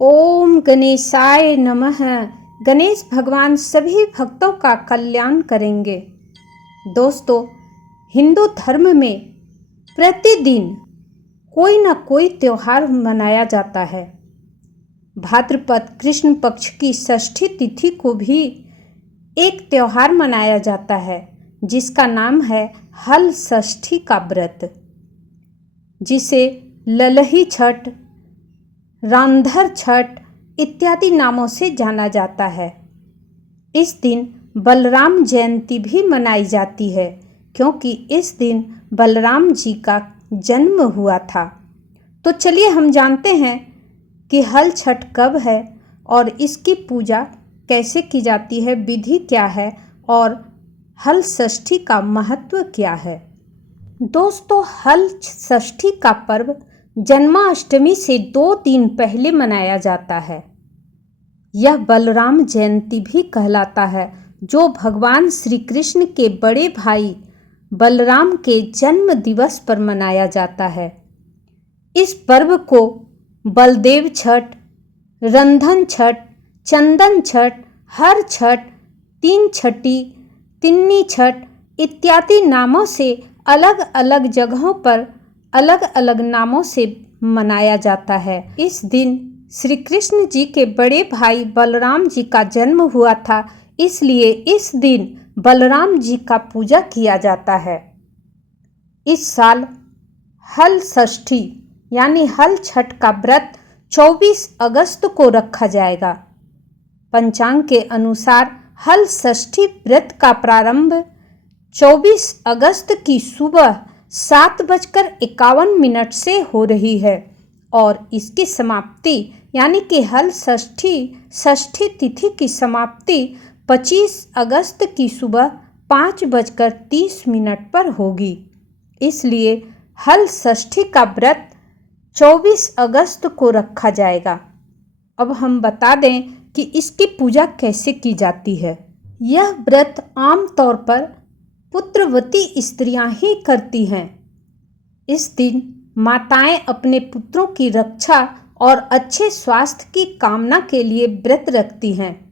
ओम गणेशाय नमः। गणेश भगवान सभी भक्तों का कल्याण करेंगे। दोस्तों, हिंदू धर्म में प्रतिदिन कोई न कोई त्योहार मनाया जाता है। भाद्रपद कृष्ण पक्ष की षष्ठी तिथि को भी एक त्योहार मनाया जाता है जिसका नाम है हल षष्ठी का व्रत, जिसे ललही छठ, रांधर छठ इत्यादि नामों से जाना जाता है। इस दिन बलराम जयंती भी मनाई जाती है क्योंकि इस दिन बलराम जी का जन्म हुआ था। तो चलिए हम जानते हैं कि हल छठ कब है और इसकी पूजा कैसे की जाती है, विधि क्या है और हल षष्ठी का महत्व क्या है। दोस्तों, हल षष्ठी का पर्व जन्माष्टमी से 2 दिन पहले मनाया जाता है। यह बलराम जयंती भी कहलाता है, जो भगवान श्री कृष्ण के बड़े भाई बलराम के जन्म दिवस पर मनाया जाता है। इस पर्व को बलदेव छठ, रंधन छठ, चंदन छठ, हर छठ, तीन छठी, तिन्नी छठ इत्यादि नामों से अलग अलग जगहों पर अलग अलग नामों से मनाया जाता है। इस दिन श्री कृष्ण जी के बड़े भाई बलराम जी का जन्म हुआ था, इसलिए इस दिन बलराम जी का पूजा किया जाता है। इस साल हल षष्ठी यानी हल छठ का व्रत 24 अगस्त को रखा जाएगा। पंचांग के अनुसार हल षष्ठी व्रत का प्रारंभ 24 अगस्त की सुबह 7:51 से हो रही है और इसकी समाप्ति यानी कि हल षष्ठी तिथि की समाप्ति 25 अगस्त की सुबह 5:30 पर होगी। इसलिए हल षष्ठी का व्रत 24 अगस्त को रखा जाएगा। अब हम बता दें कि इसकी पूजा कैसे की जाती है। यह व्रत आमतौर पर पुत्रवती स्त्रियां ही करती हैं। इस दिन माताएं अपने पुत्रों की रक्षा और अच्छे स्वास्थ्य की कामना के लिए व्रत रखती हैं।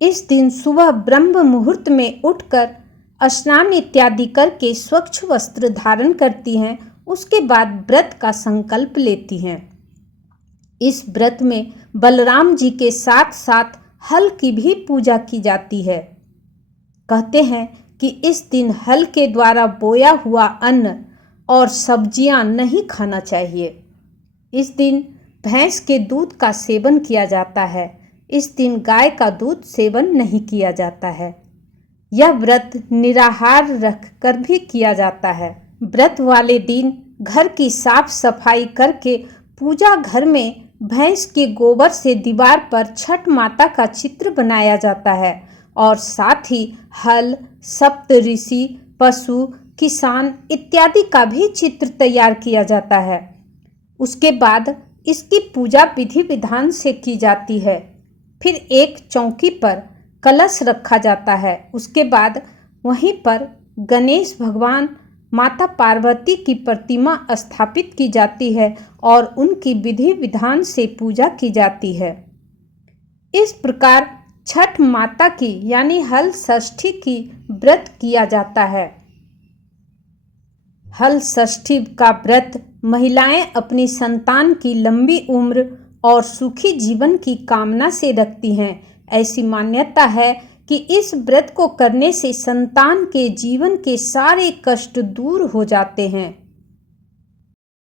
इस दिन सुबह ब्रह्म मुहूर्त में उठकर स्नान इत्यादि करके स्वच्छ वस्त्र धारण करती हैं। उसके बाद व्रत का संकल्प लेती हैं। इस व्रत में बलराम जी के साथ साथ हल की भी पूजा की जाती है। कहते हैं कि इस दिन हल के द्वारा बोया हुआ अन्न और सब्जियां नहीं खाना चाहिए। इस दिन भैंस के दूध का सेवन किया जाता है। इस दिन गाय का दूध सेवन नहीं किया जाता है। यह व्रत निराहार रखकर भी किया जाता है। व्रत वाले दिन घर की साफ सफाई करके पूजा घर में भैंस के गोबर से दीवार पर छठ माता का चित्र बनाया जाता है और साथ ही हल, सप्तऋषि, पशु, किसान इत्यादि का भी चित्र तैयार किया जाता है। उसके बाद इसकी पूजा विधि विधान से की जाती है। फिर एक चौकी पर कलश रखा जाता है। उसके बाद वहीं पर गणेश भगवान, माता पार्वती की प्रतिमा स्थापित की जाती है और उनकी विधि विधान से पूजा की जाती है। इस प्रकार छठ माता की यानी हल षष्ठी की व्रत किया जाता है। हल षष्ठी का व्रत महिलाएं अपनी संतान की लंबी उम्र और सुखी जीवन की कामना से रखती हैं। ऐसी मान्यता है कि इस व्रत को करने से संतान के जीवन के सारे कष्ट दूर हो जाते हैं।